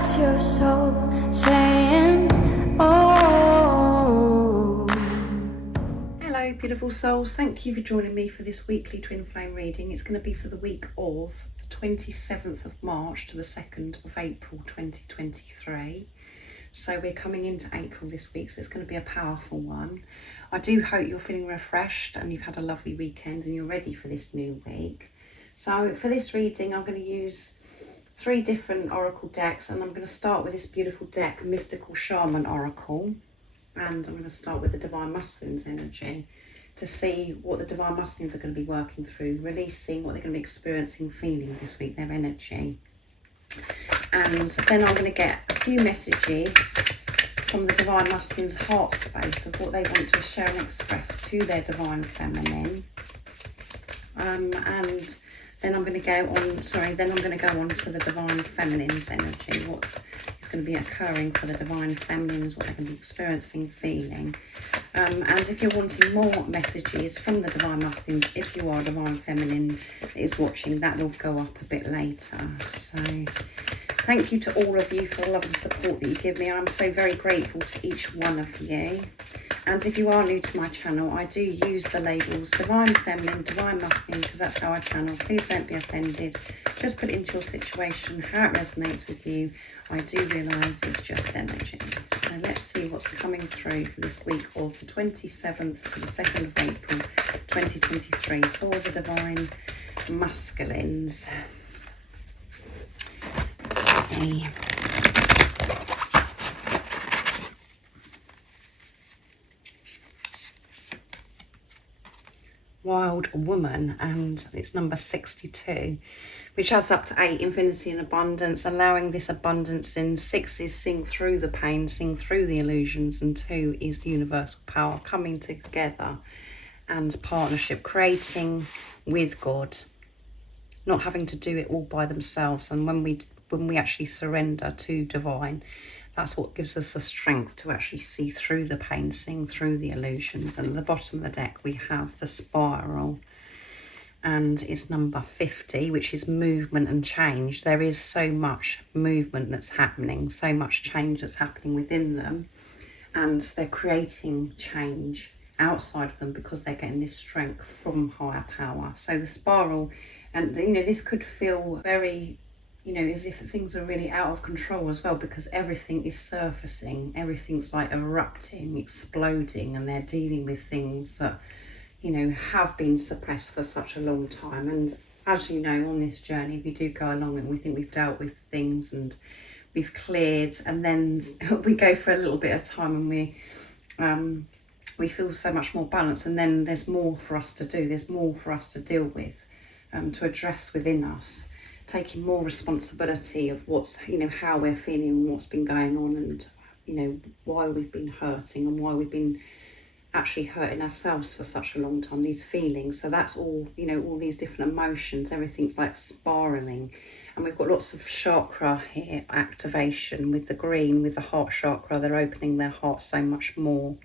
That's your soul saying, oh. Hello beautiful souls, thank you for joining me for this weekly twin flame reading. It's going to be for the week of the 27th of March to the 2nd of April 2023. So we're coming into April this week, so it's going to be a powerful one. I do hope you're feeling refreshed and you've had a lovely weekend and you're ready for this new week. So for this reading I'm going to use 3 different oracle decks, and I'm going to start with this beautiful deck, Mystical Shaman Oracle, and I'm going to start with the Divine Masculines energy to see what the Divine Masculines are going to be working through, releasing what they're going to be experiencing, feeling this week, their energy. And then I'm going to get a few messages from the Divine Masculine's heart space of what they want to share and express to their Divine Feminine. And then I'm going to go on, then I'm going to go on to the Divine Feminine's energy, what is going to be occurring for the Divine Feminines, what they're going to be experiencing, feeling. And if you're wanting more messages from the Divine Masculines, if you are a Divine Feminine that is watching, that will go up a bit later. So thank you to all of you for the love and support that you give me. I'm so very grateful to each one of you. And if you are new to my channel, I do use the labels Divine Feminine, Divine Masculine, because that's how I channel. Please don't be offended. Just put it into your situation, how it resonates with you. I do realise it's just energy. So let's see what's coming through for this week of the 27th to the 2nd of April 2023 for the Divine Masculines. Let's see. Wild Woman, and it's number 62, which adds up to 8, infinity and abundance, allowing this abundance in. 6 is seeing through the pain, seeing through the illusions, and 2 is universal power, coming together and partnership, creating with God, not having to do it all by themselves. And when we actually surrender to divine, that's what gives us the strength to actually see through the pain, seeing through the illusions. And at the bottom of the deck, we have the spiral, and it's number 50, which is movement and change. There is so much movement that's happening, so much change that's happening within them, and they're creating change outside of them because they're getting this strength from higher power. So the spiral, and this could feel very, as if things are really out of control as well, because everything is surfacing, everything's like erupting, exploding, and they're dealing with things that, have been suppressed for such a long time. And as you know, on this journey, we do go along and we think we've dealt with things and we've cleared, and then we go for a little bit of time and we feel so much more balanced, and then there's more for us to do, there's more for us to deal with, to address within us, taking more responsibility of what's, how we're feeling and what's been going on, and, why we've been hurting and why we've been actually hurting ourselves for such a long time, these feelings. So that's all, all these different emotions, everything's like spiraling. And we've got lots of chakra here, activation with the green, with the heart chakra. They're opening their heart so much more.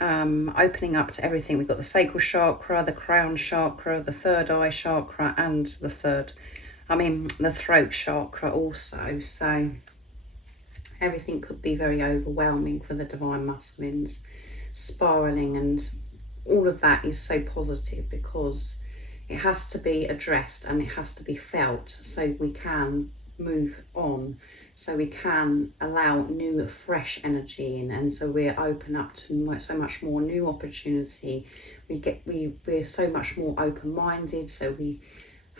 Opening up to everything. We've got the sacral chakra, the crown chakra, the third eye chakra, and the throat chakra also. So everything could be very overwhelming for the Divine Masculines, spiraling, and all of that is so positive because it has to be addressed and it has to be felt so we can move on, so we can allow new fresh energy in, and so we're open up to so much more new opportunity. We're so much more open-minded, so we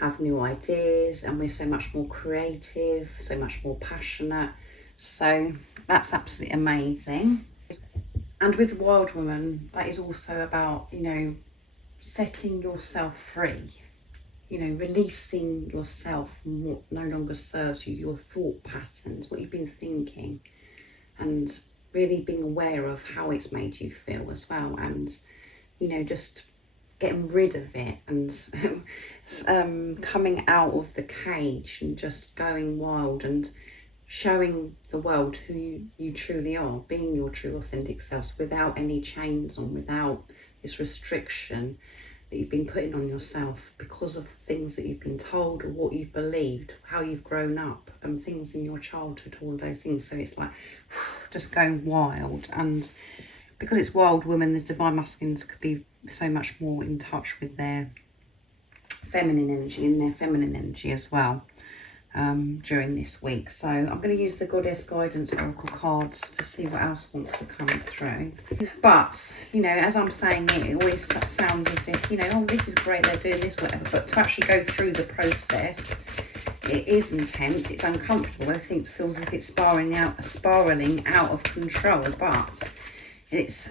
have new ideas, and we're so much more creative, so much more passionate. So that's absolutely amazing. And with Wild Woman, that is also about, setting yourself free, releasing yourself from what no longer serves you, your thought patterns, what you've been thinking, and really being aware of how it's made you feel as well, and, just getting rid of it, and coming out of the cage and just going wild and showing the world who you truly are, being your true authentic self without any chains on, without this restriction, that you've been putting on yourself because of things that you've been told or what you've believed, how you've grown up, and things in your childhood, all those things. So it's like just going wild. And because it's wild women, the divine masculines could be so much more in touch with their feminine energy and their feminine energy as well during this week. So I'm going to use the Goddess Guidance Oracle cards to see what else wants to come through. But, you know, as I'm saying it always sounds as if, you know, oh, this is great, they're doing this, whatever. But to actually go through the process, it is intense, it's uncomfortable. I think it feels as if it's spiraling out of control, but it's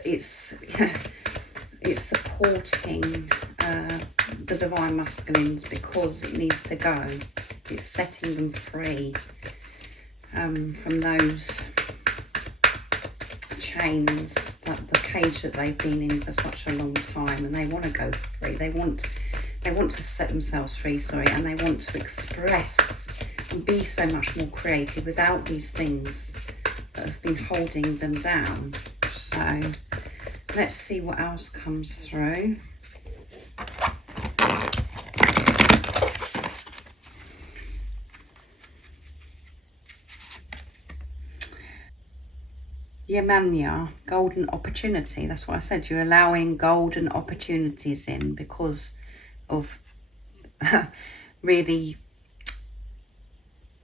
supporting the divine masculines because it needs to go. It's setting them free from those chains, the cage that they've been in for such a long time, and they want to go free. They want to set themselves free, and they want to express and be so much more creative without these things that have been holding them down. So let's see what else comes through. Yemanya, golden opportunity. That's what I said. You're allowing golden opportunities in because of really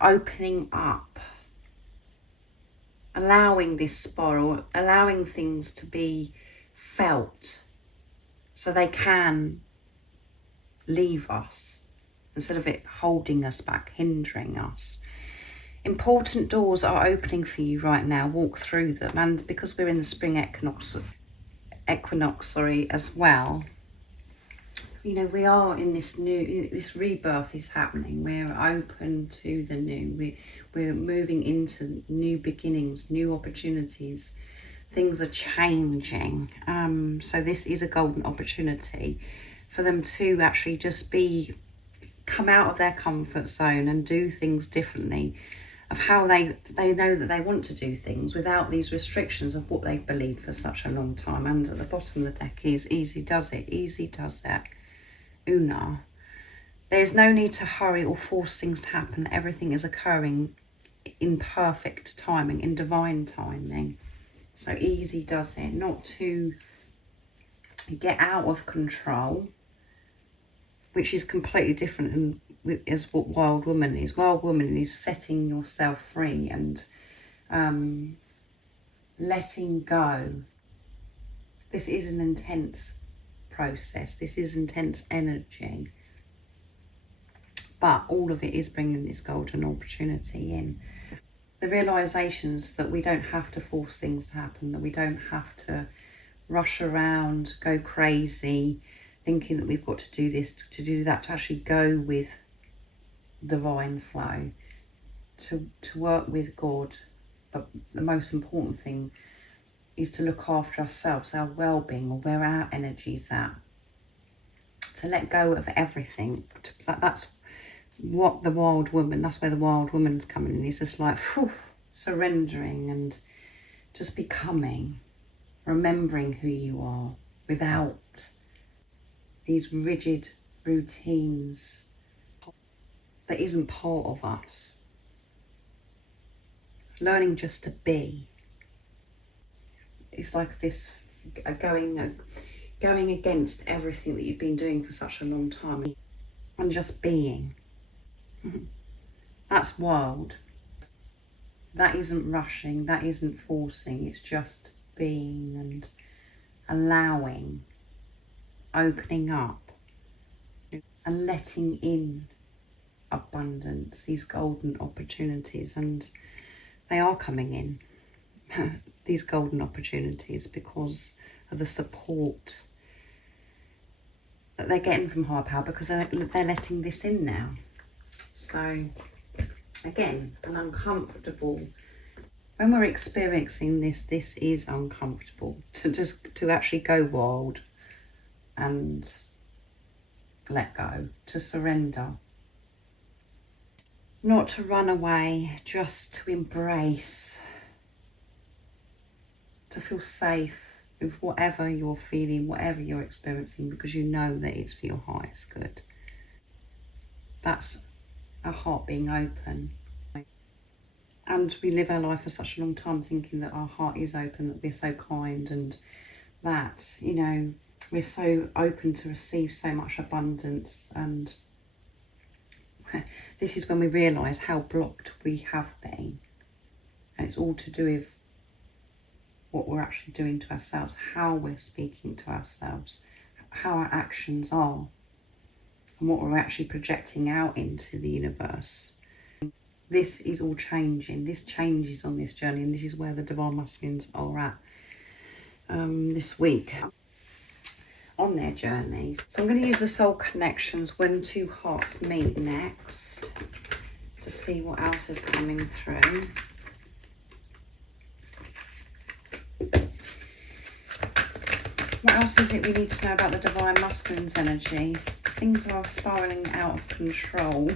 opening up, allowing this spiral, allowing things to be felt so they can leave us instead of it holding us back, hindering us. Important doors are opening for you right now. Walk through them. And because we're in the spring equinox as well, you know, we are in this rebirth is happening. We're open to the new. We're moving into new beginnings, new opportunities. Things are changing. So this is a golden opportunity for them to actually just come out of their comfort zone and do things differently, of how they know that they want to do things without these restrictions of what they've believed for such a long time. And at the bottom of the deck is easy does it, easy does it. Una. There's no need to hurry or force things to happen. Everything is occurring in perfect timing, in divine timing. So easy does it, not to get out of control, which is completely different as what Wild Woman is. Wild Woman is setting yourself free and letting go. This is an intense process. This is intense energy. But all of it is bringing this golden opportunity in. The realizations that we don't have to force things to happen, that we don't have to rush around, go crazy, thinking that we've got to do this, to do that, to actually go with divine flow, to work with God. But the most important thing is to look after ourselves, our well-being, or where our energy's at, to let go of everything. That's what the Wild Woman, that's where the Wild Woman's coming in. It's just like surrendering and just becoming, remembering who you are without these rigid routines that isn't part of us. Learning just to be. It's like this going against everything that you've been doing for such a long time and just being. That's wild. That isn't rushing, that isn't forcing, it's just being and allowing, opening up and letting in abundance, these golden opportunities. And they are coming in, these golden opportunities, because of the support that they're getting from higher power, because they're letting this in now. So again, an uncomfortable, when we're experiencing this is uncomfortable, to actually go wild and let go, to surrender, not to run away, just to embrace, to feel safe with whatever you're feeling, whatever you're experiencing, because you know that it's for your highest good. That's our heart being open. And we live our life for such a long time thinking that our heart is open, that we're so kind, and that, you know, we're so open to receive so much abundance. And this is when we realise how blocked we have been. And it's all to do with what we're actually doing to ourselves, how we're speaking to ourselves, how our actions are, and what we're actually projecting out into the universe. This is all changing. This changes on this journey, and this is where the Divine Masculines are at this week on their journeys. So I'm going to use the soul connections when two hearts meet next to see what else is coming through. What else is it we need to know about the Divine Masculine's energy? Things are spiralling out of control.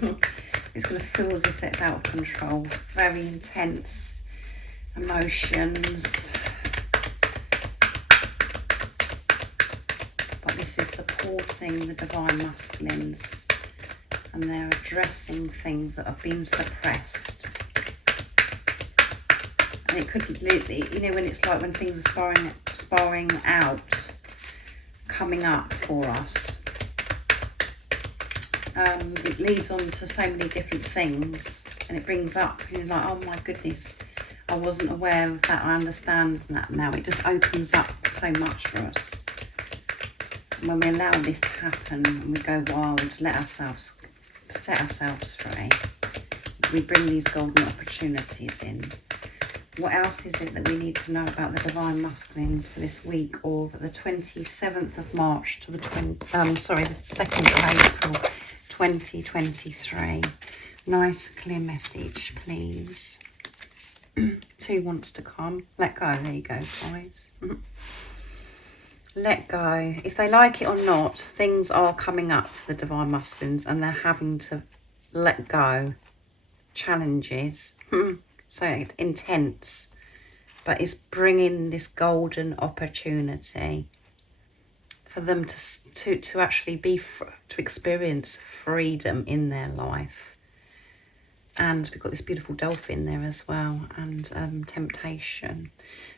It's going to feel as if it's out of control. Very intense emotions. But this is supporting the Divine Masculines, and they're addressing things that have been suppressed. And it could, you know, when it's like when things are spiraling out, coming up for us, it leads on to so many different things, and it brings up, you're like, oh my goodness, I wasn't aware of that, I understand that now. It just opens up so much for us. And when we allow this to happen and we go wild, let ourselves, set ourselves free, we bring these golden opportunities in. What else is it that we need to know about the Divine Masculines for this week of the 27th of March to the 2nd of April 2023? Nice clear message, please. 2 wants to come. Let go. There you go, guys. Let go. If they like it or not, things are coming up for the Divine Masculines, and they're having to let go. Challenges. So intense, but it's bringing this golden opportunity for them to actually to experience freedom in their life. And we've got this beautiful dolphin there as well, and temptation.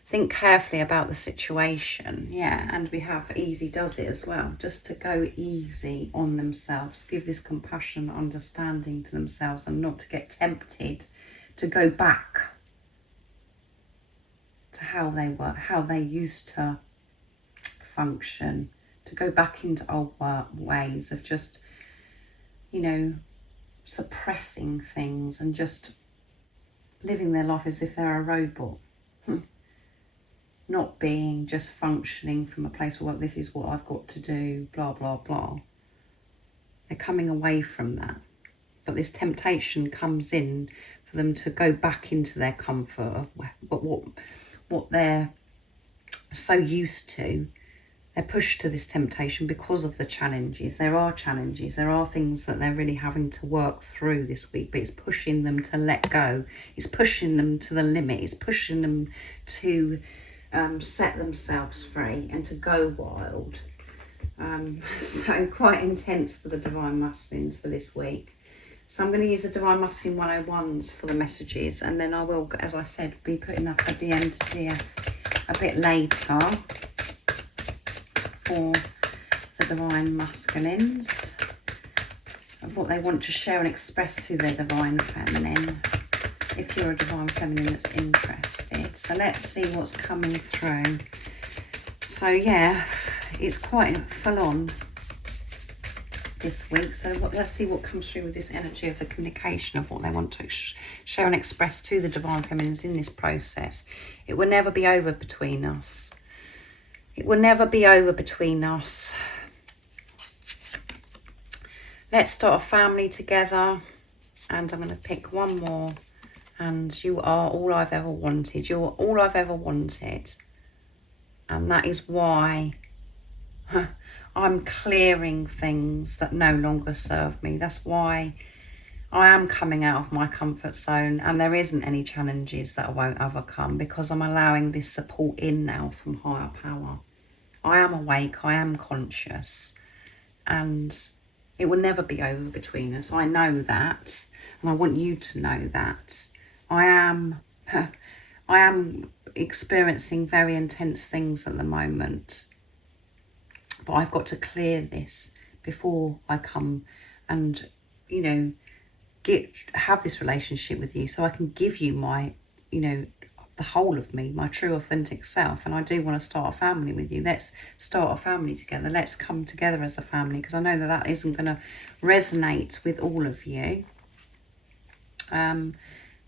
Think carefully about the situation, yeah. And we have easy does it as well, just to go easy on themselves, give this compassion, understanding to themselves, and not to get tempted to go back to how they were, how they used to function, to go back into old ways of just, you know, suppressing things and just living their life as if they're a robot. Not being, just functioning from a place where, well, this is what I've got to do, blah, blah, blah. They're coming away from that. But this temptation comes in for them to go back into their comfort of what they're so used to. They're pushed to this temptation because of the challenges. There are challenges. There are things that they're really having to work through this week, but it's pushing them to let go. It's pushing them to the limit. It's pushing them to set themselves free and to go wild. So quite intense for the Divine Masculines for this week. So I'm going to use the Divine Masculine 101s for the messages, and then I will, as I said, be putting up a DM to DF a bit later for the Divine Masculines of what they want to share and express to their Divine Feminine, if you're a Divine Feminine that's interested. So let's see what's coming through. So yeah, it's quite full on this week. So let's see what comes through with this energy of the communication of what they want to share and express to the Divine Feminines in this process. It will never be over between us. It will never be over between us. Let's start a family together. And I'm going to pick one more. And you are all I've ever wanted. You're all I've ever wanted. And that is why I'm clearing things that no longer serve me. That's why I am coming out of my comfort zone, and there isn't any challenges that I won't overcome because I'm allowing this support in now from higher power. I am awake, I am conscious, and it will never be over between us. I know that, and I want you to know that. I am experiencing very intense things at the moment, but I've got to clear this before I come and, you know, have this relationship with you, so I can give you my, you know, the whole of me, my true authentic self. And I do want to start a family with you. Let's start a family together. Let's come together as a family, because I know that that isn't going to resonate with all of you.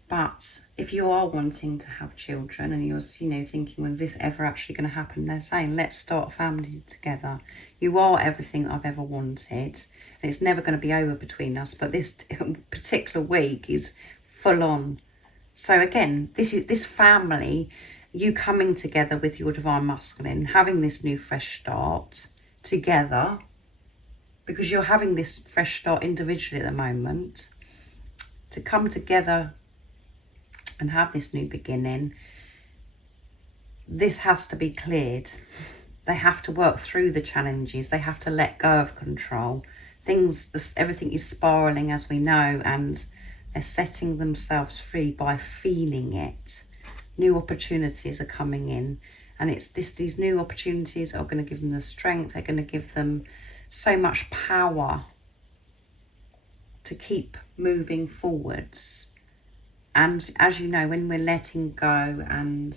But if you are wanting to have children and you're, you know, thinking, well, is this ever actually going to happen? They're saying, let's start a family together. You are everything I've ever wanted. And it's never going to be over between us. But this particular week is full on. So again, this family, you coming together with your divine masculine, having this new fresh start together, because you're having this fresh start individually at the moment, to come together and have this new beginning. This has to be cleared. They have to work through the challenges. They have to let go of control. Everything is spiraling, as we know, and they're setting themselves free by feeling it. New opportunities are coming in, and these new opportunities are going to give them the strength. They're going to give them so much power to keep moving forwards. And as you know, when we're letting go and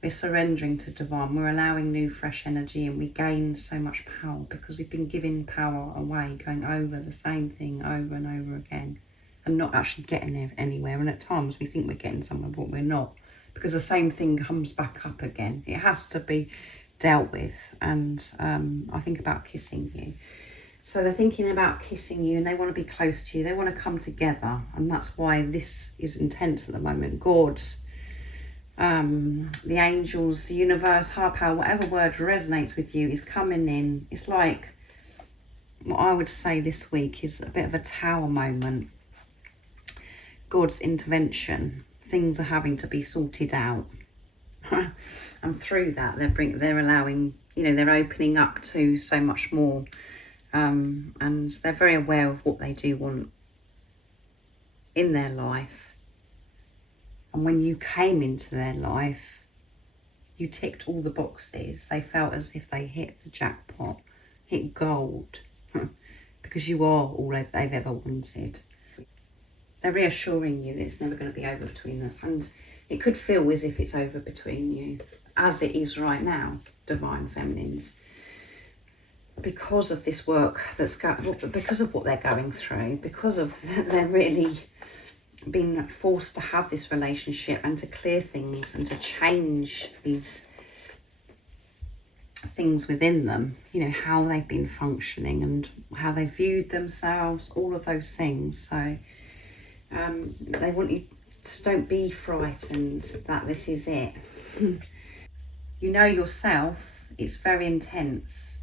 we're surrendering to divine, we're allowing new fresh energy, and we gain so much power because we've been giving power away, going over the same thing over and over again and not actually getting anywhere. And at times we think we're getting somewhere, but we're not, because the same thing comes back up again. It has to be dealt with. And I think about kissing you. So they're thinking about kissing you, and they want to be close to you. They want to come together. And that's why this is intense at the moment. God, the angels, the universe, higher power, whatever word resonates with you is coming in. It's like, what I would say this week is a bit of a tower moment. God's intervention. Things are having to be sorted out. And through that, they're allowing, you know, they're opening up to so much more. And they're very aware of what they do want in their life. And when you came into their life, you ticked all the boxes. They felt as if they hit the jackpot, hit gold, because you are all they've ever wanted. They're reassuring you that it's never going to be over between us. And it could feel as if it's over between you, as it is right now, divine feminines. Because of this work because of what they're going through, because of they're really being forced to have this relationship and to clear things and to change these things within them, you know, how they've been functioning and how they viewed themselves, all of those things. So they want you to don't be frightened that this is it. You know yourself, it's very intense.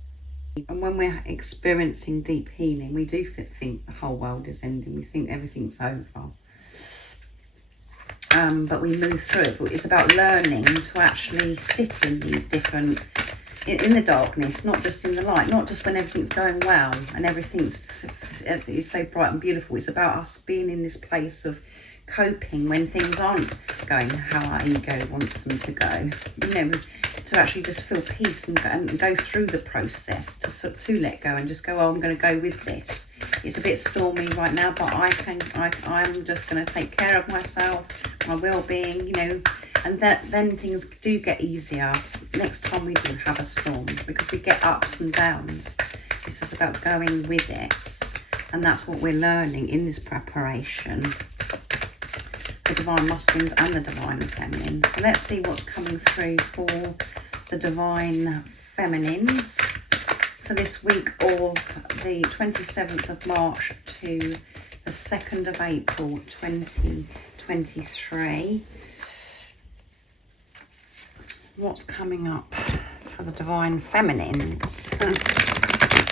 And when we're experiencing deep healing, we do think the whole world is ending. We think everything's over. But we move through it. But it's about learning to actually sit in these different, in the darkness, not just in the light, not just when everything's going well and everything's is so bright and beautiful. It's about us being in this place of coping when things aren't going how our ego wants them to go. You know, to actually just feel peace and go through the process to let go and just go, oh, I'm going to go with this. It's a bit stormy right now, but I'm just going to take care of myself, my well-being, you know, and then things do get easier next time we do have a storm, because we get ups and downs. It's just about going with it, and that's what we're learning in this preparation. The divine masculines and the divine feminines. So let's see what's coming through for the divine feminines for this week of the 27th of March to the 2nd of April 2023. What's coming up for the divine feminines?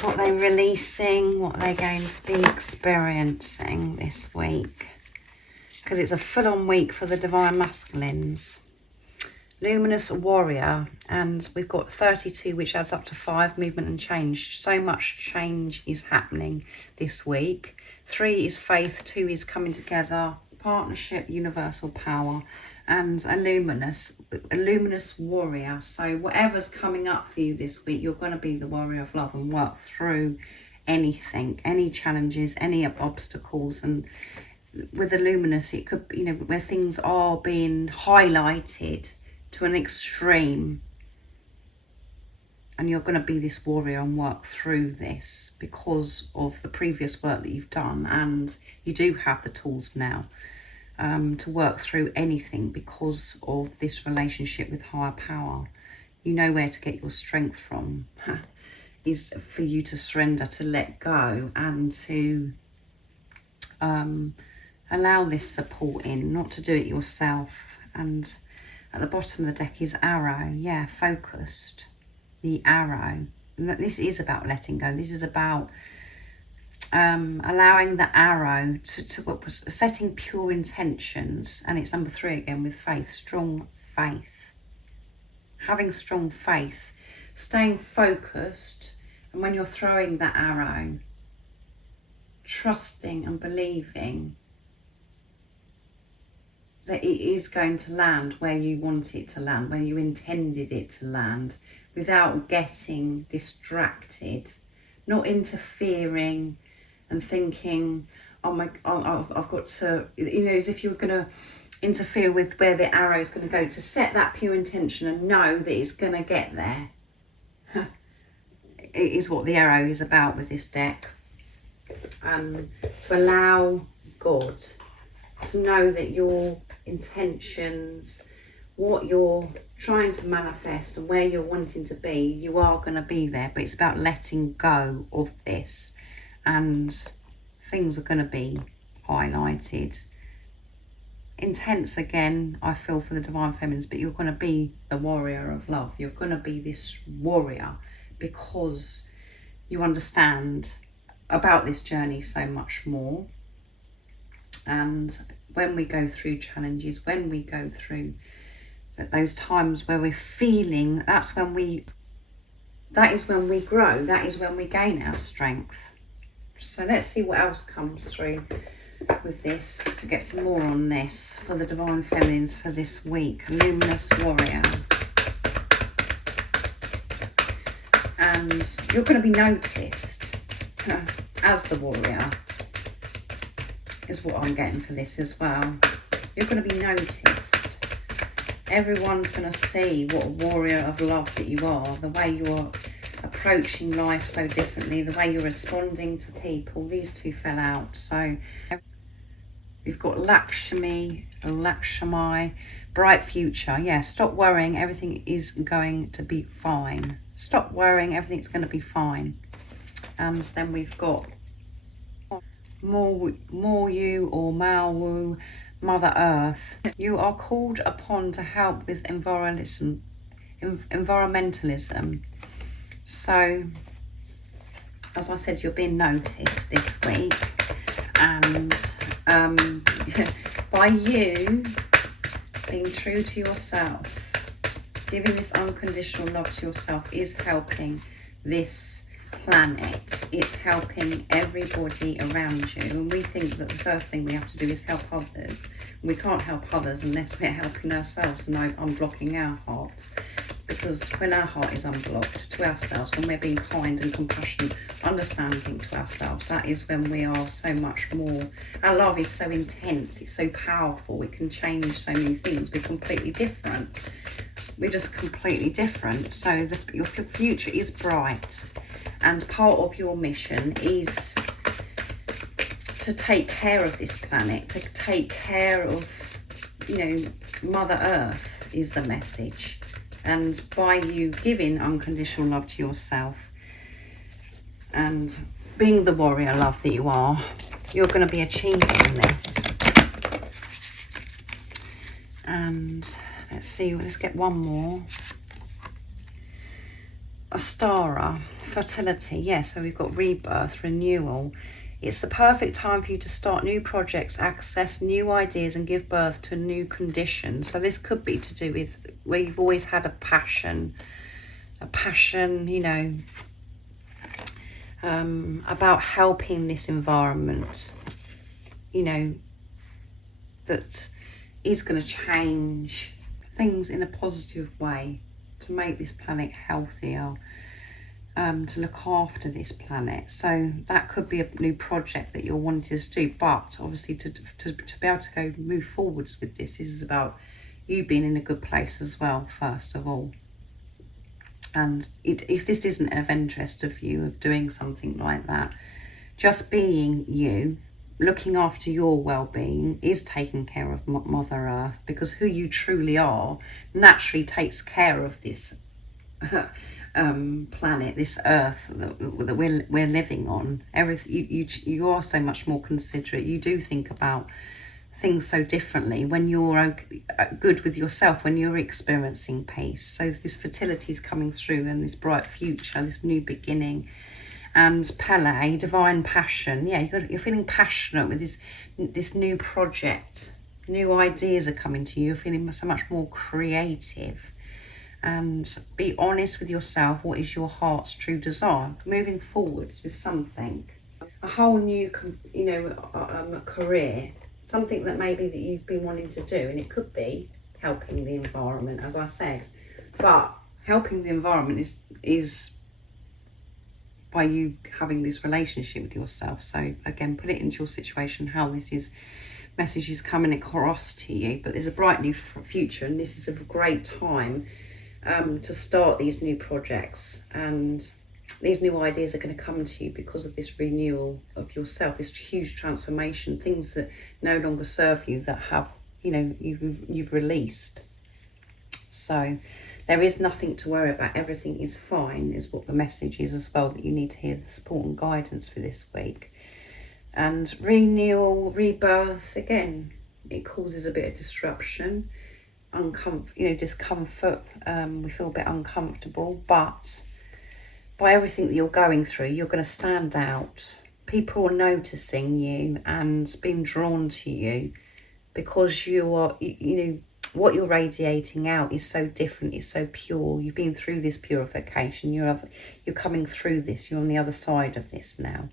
what they're releasing, what they're going to be experiencing this week. Because it's a full-on week for the Divine Masculines. Luminous Warrior, and we've got 32, which adds up to 5, movement and change. So much change is happening this week. 3 is faith, 2 is coming together, partnership, universal power, and a luminous warrior. So whatever's coming up for you this week, you're going to be the warrior of love and work through anything, any challenges, any obstacles. And with the luminous, it could, you know, where things are being highlighted to an extreme, and you're going to be this warrior and work through this because of the previous work that you've done, and you do have the tools now to work through anything because of this relationship with higher power. You know where to get your strength from. Is for you to surrender, to let go, and to allow this support in, not to do it yourself. And at the bottom of the deck is arrow. Yeah, focused. The arrow. And this is about letting go. This is about allowing the arrow to setting pure intentions. And it's number 3 again with faith. Strong faith. Having strong faith. Staying focused. And when you're throwing that arrow, trusting and believing that it is going to land where you want it to land, where you intended it to land, without getting distracted, not interfering and thinking, oh my, I've got to, you know, as if you're going to interfere with where the arrow is going to go, to set that pure intention and know that it's going to get there. It is what the arrow is about with this deck. To allow God to know that your intentions, what you're trying to manifest and where you're wanting to be, you are going to be there. But it's about letting go of this, and things are going to be highlighted. Intense again, I feel, for the Divine Feminines, but you're going to be the warrior of love. You're going to be this warrior because you understand about this journey so much more. And when we go through challenges, when we go through those times where we're feeling, that is when we grow, that is when we gain our strength. So let's see what else comes through with this, to get some more on this for the Divine Feminines for this week. Luminous Warrior. And you're going to be noticed as the warrior, is what I'm getting for this as well. You're going to be noticed. Everyone's going to see what a warrior of love that you are, the way you're approaching life so differently, the way you're responding to people. These 2 fell out. So we've got Lakshmi, bright future. Yeah, stop worrying. Everything is going to be fine. Stop worrying. Everything's going to be fine. And then we've got Moryu or Maowu, Mother Earth. You are called upon to help with environmentalism. So, as I said, you're being noticed this week. And by you being true to yourself, giving this unconditional love to yourself, is helping this planet. It's helping everybody around you. And we think that the first thing we have to do is help others. We can't help others unless we're helping ourselves and unblocking our hearts. Because when our heart is unblocked to ourselves, when we're being kind and compassionate, understanding to ourselves, that is when we are so much more. Our love is so intense, it's so powerful, it can change so many things. We're completely different. We're just completely different. So your future is bright. And part of your mission is to take care of this planet, to take care of, you know, Mother Earth is the message. And by you giving unconditional love to yourself and being the warrior love that you are, you're going to be achieving this. And let's see, let's get one more. Astara, fertility, yeah, so we've got rebirth, renewal. It's the perfect time for you to start new projects, access new ideas and give birth to a new condition. So this could be to do with where you've always had a passion, you know, about helping this environment, you know, that is going to change things in a positive way to make this planet healthier, to look after this planet. So that could be a new project that you're wanting to do, but obviously to be able to move forwards with this is about you being in a good place as well, first of all. And if this isn't of interest of you, of doing something like that, just being you, looking after your well-being is taking care of Mother Earth, because who you truly are naturally takes care of this planet, this Earth that we're living on. Everything you are so much more considerate. You do think about things so differently when you're good with yourself, when you're experiencing peace. So this fertility is coming through, and this bright future, this new beginning. And Pele, divine passion, yeah, you're feeling passionate with this new project. New ideas are coming to you. You're feeling so much more creative. And be honest with yourself. What is your heart's true desire? Moving forwards with something, a whole new, you know, career, something that maybe that you've been wanting to do, and it could be helping the environment, as I said. But helping the environment is by you having this relationship with yourself. So again, put it into your situation, how this message is coming across to you. But there's a bright new future, and this is a great time to start these new projects, and these new ideas are going to come to you because of this renewal of yourself, this huge transformation, things that no longer serve you, that have, you know, you've released. So there is nothing to worry about. Everything is fine, is what the message is as well, that you need to hear the support and guidance for this week. And renewal, rebirth, again, it causes a bit of disruption, discomfort. We feel a bit uncomfortable, but by everything that you're going through, you're going to stand out. People are noticing you and being drawn to you because you are, you know, what you're radiating out is so different, it's so pure. You've been through this purification, you're coming through this, you're on the other side of this now.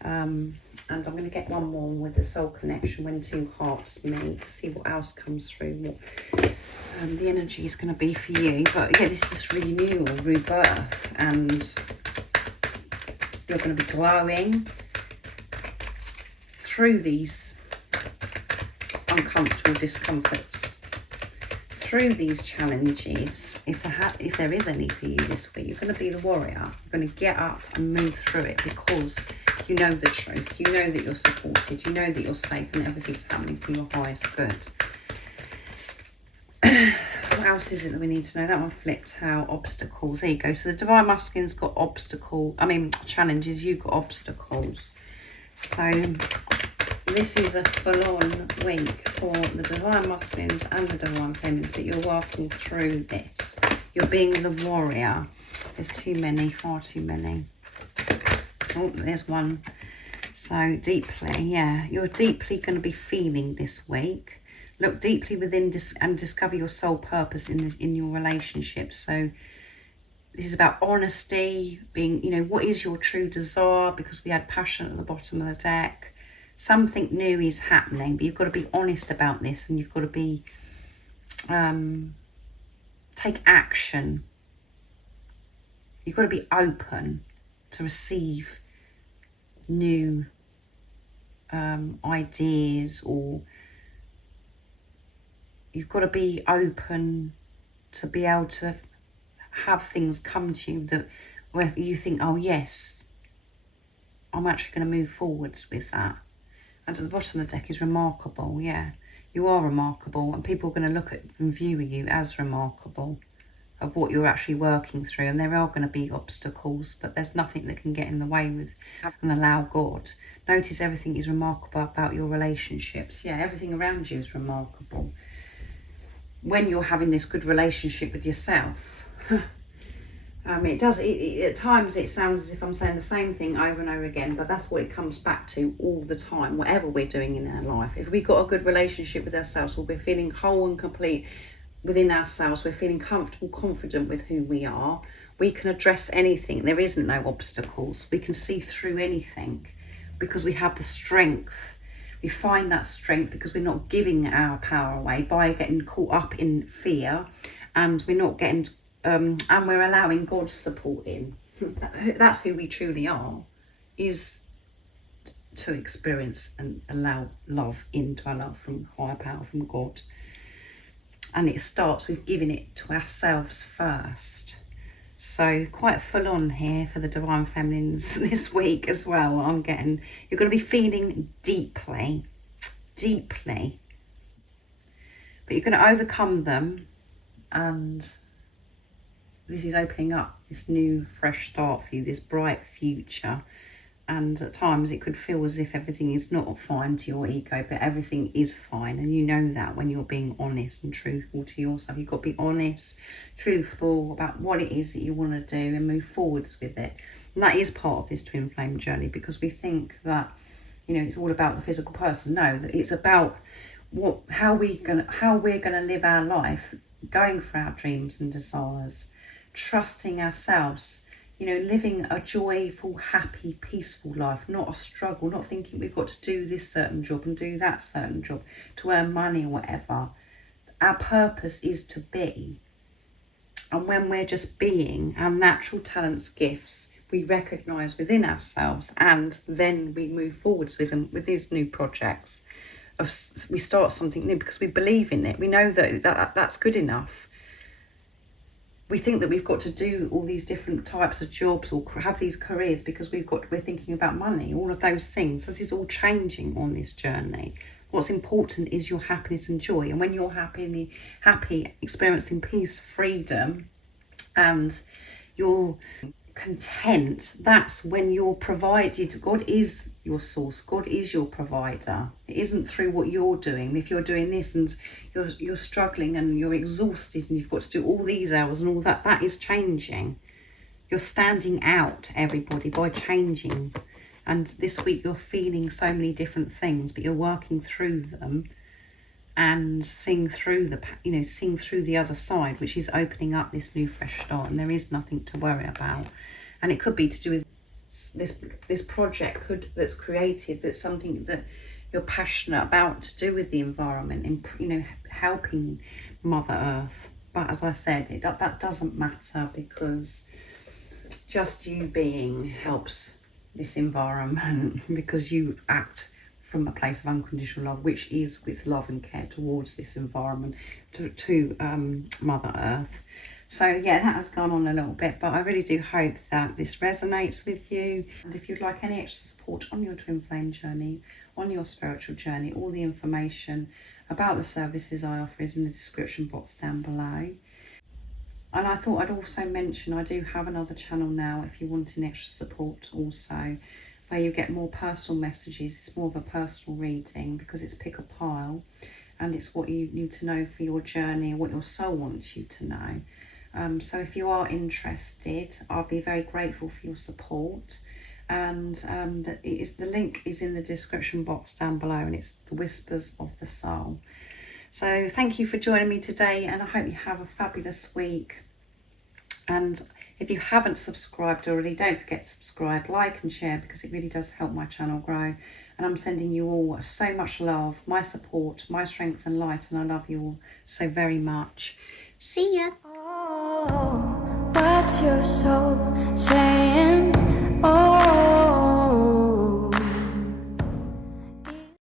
And I'm going to get one more with the soul connection, when two hearts meet, to see what else comes through, what the energy is going to be for you. But yeah, this is renewal, rebirth, and you're going to be glowing through these uncomfortable discomforts, through these challenges. If there is any for you this week, you're going to be the warrior. You're going to get up and move through it, because you know the truth. You know that you're supported. You know that you're safe, and everything's happening for your highest good. What else is it that we need to know? That one flipped out. Obstacles. There you go. So the Divine Masculine's got challenges. You've got obstacles. So this is a full-on week for the Divine Masculines and the Divine Feminines, but you're working through this. You're being the warrior. There's too many, far too many. Oh, there's one. So deeply, yeah, you're deeply going to be feeling this week. Look deeply within and discover your soul purpose in your relationships. So this is about honesty, being, you know, what is your true desire? Because we had passion at the bottom of the deck. Something new is happening, but you've got to be honest about this, and you've got to be take action. You've got to be open to receive new ideas, or you've got to be open to be able to have things come to you that where you think, oh yes, I'm actually going to move forwards with that. And at the bottom of the deck is remarkable. Yeah, you are remarkable, and people are going to look at and view you as remarkable, of what you're actually working through. And there are going to be obstacles, but there's nothing that can get in the way with and allow God. Notice everything is remarkable about your relationships. Yeah, everything around you is remarkable. When you're having this good relationship with yourself, It does, at times it sounds as if I'm saying the same thing over and over again, but that's what it comes back to all the time, whatever we're doing in our life. If we've got a good relationship with ourselves, or we're feeling whole and complete within ourselves, we're feeling comfortable, confident with who we are, we can address anything. There isn't no obstacles. We can see through anything because we have the strength. We find that strength because we're not giving our power away by getting caught up in fear, and we're not getting and we're allowing God's support in. That's who we truly are, is to experience and allow love into our love from higher power, from God. And it starts with giving it to ourselves first. So quite full on here for the Divine Feminines this week as well. You're going to be feeling deeply, but you're going to overcome them, and this is opening up this new fresh start for you, this bright future. And at times it could feel as if everything is not fine to your ego, but everything is fine. And you know that when you're being honest and truthful to yourself. You've got to be honest, truthful about what it is that you want to do and move forwards with it. And that is part of this twin flame journey, because we think that, it's all about the physical person. No, that it's about how we're gonna live our life, going for our dreams and desires, trusting ourselves, living a joyful, happy, peaceful life, not a struggle, not thinking we've got to do this certain job and do that certain job to earn money or whatever. Our purpose is to be. And when we're just being, our natural talents, gifts, we recognise within ourselves, and then we move forwards with them, with these new projects. We start something new because we believe in it. We know that's good enough. We think that we've got to do all these different types of jobs or have these careers because we're thinking about money, all of those things. This is all changing on this journey. What's important is your happiness and joy. And when you're happy, experiencing peace, freedom, and you're content, that's when you're provided. God is your source. God is your provider. It isn't through what you're doing. If you're doing this and you're struggling and you're exhausted and you've got to do all these hours and all that, that is changing. You're standing out, everybody, by changing. And this week you're feeling so many different things, but you're working through them and seeing through the other side, which is opening up this new fresh start. And there is nothing to worry about. And it could be to do with this project that's creative, that's something that you're passionate about to do with the environment, and helping Mother Earth. But as I said, that doesn't matter, because just you being helps this environment, because you act from a place of unconditional love, which is with love and care towards this environment, to Mother Earth. So yeah, that has gone on a little bit, but I really do hope that this resonates with you. And if you'd like any extra support on your twin flame journey, on your spiritual journey, all the information about the services I offer is in the description box down below. And I thought I'd also mention I do have another channel now if you want any extra support also, where you get more personal messages. It's more of a personal reading because it's pick a pile, and it's what you need to know for your journey, what your soul wants you to know. So if you are interested, I'll be very grateful for your support. And the link is in the description box down below, and it's the Whispers of the Soul. So thank you for joining me today, and I hope you have a fabulous week. And if you haven't subscribed already, don't forget to subscribe, like and share, because it really does help my channel grow. And I'm sending you all so much love, my support, my strength and light, and I love you all so very much. See ya. Oh, what's your soul saying? Oh.